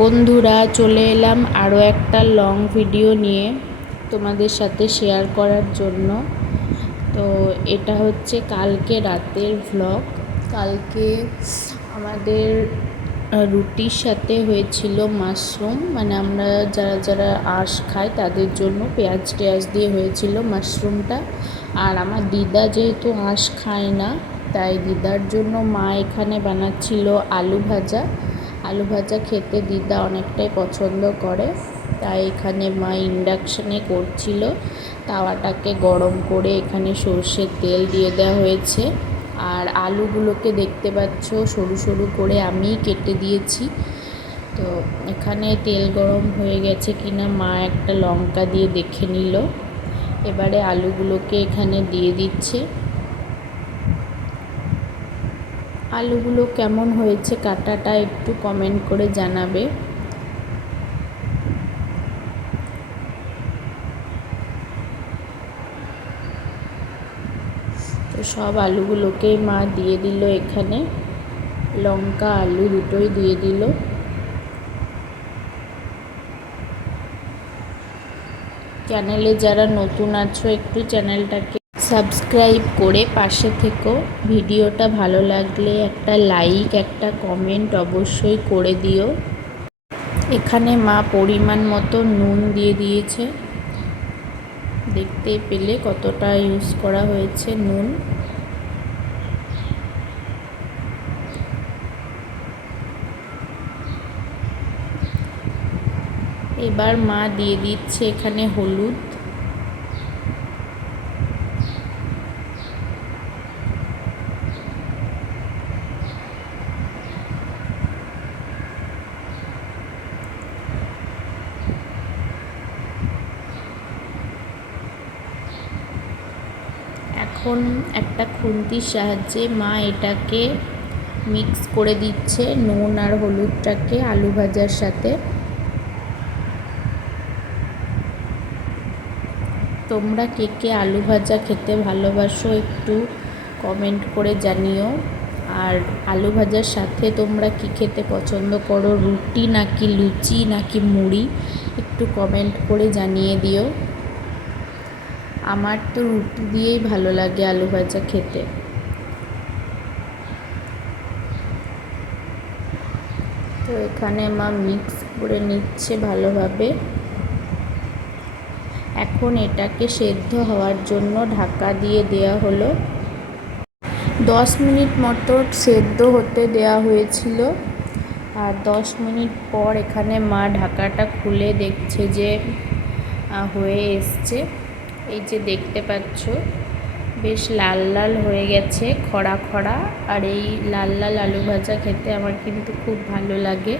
বন্ধুরা, চলে এলাম আরও একটা লং ভিডিও নিয়ে তোমাদের সাথে শেয়ার করার জন্য। তো এটা হচ্ছে কালকে রাতের ভ্লগ। কালকে আমাদের রুটির সাথে হয়েছিল মাশরুম, মানে আমরা যারা যারা আঁশ খাই তাদের জন্য পেঁয়াজ টেয়াজ দিয়ে হয়েছিল মাশরুমটা। আর আমার দিদা যেহেতু আঁশ খায় না, তাই দিদার জন্য মা এখানে বানাচ্ছিল আলু ভাজা। আলু ভাজা খেতে দিদা অনেকটাই পছন্দ করে, তাই এখানে মা ইন্ডাকশানে করছিল। তাওয়াটাকে গরম করে এখানে সর্ষের তেল দিয়ে দেওয়া হয়েছে। আর আলুগুলোকে দেখতে পাচ্ছ সরু সরু করে আমিই কেটে দিয়েছি। তো এখানে তেল গরম হয়ে গেছে কিনা মা একটা লঙ্কা দিয়ে দেখে নিল। এবারে আলুগুলোকে এখানে দিয়ে দিচ্ছে। আলুগুলো কেমন হয়েছে কাটাটা একটু কমেন্ট করে জানাবে। তো সব আলুগুলোকেই মা দিয়ে দিল এখানে, লঙ্কা আলু দুটোই দিয়ে দিল। চ্যানেলে যারা নতুন আছো একটু চ্যানেলটাকে সাবস্ক্রাইব করে পাশে থেকো। ভিডিওটা ভালো লাগলে একটা লাইক একটা কমেন্ট অবশ্যই করে দিও। এখানে মা পরিমাণ মতো নুন দিয়ে দিয়েছে, দেখতেই পেলে কতটা ইউজ করা হয়েছে নুন। এবার মা দিয়ে দিচ্ছে এখানে হলুদ। এখন একটা খুন্তির সাহায্যে মা এটাকে মিক্স করে দিচ্ছে, নুন আর হলুদটাকে আলু ভাজার সাথে। তোমরা কে কে আলু ভাজা খেতে ভালোবাসো একটু কমেন্ট করে জানিও। আর আলু ভাজার সাথে তোমরা কি খেতে পছন্দ করো, রুটি নাকি লুচি নাকি মুড়ি, একটু কমেন্ট করে জানিয়ে দিও। আমার তো রুটি দিয়েই ভালো লাগে আলু ভাজা খেতে। তো এখানে মা মিক্স করে নিচ্ছে ভালোভাবে। এখন এটাকে সেদ্ধ হওয়ার জন্য ঢাকা দিয়ে দেওয়া হলো। 10 মিনিট মতো সেদ্ধ হতে দেওয়া হয়েছিল। আর 10 মিনিট পর এখানে মা ঢাকাটা খুলে দেখছে যে হয়ে এসছে। এই যে দেখতে পাচ্ছ বেশ লাল লাল হয়ে গেছে, খড়া খড়া। আর এই লাল লাল আলু ভাজা খেতে আমার কিন্তু খুব ভালো লাগে।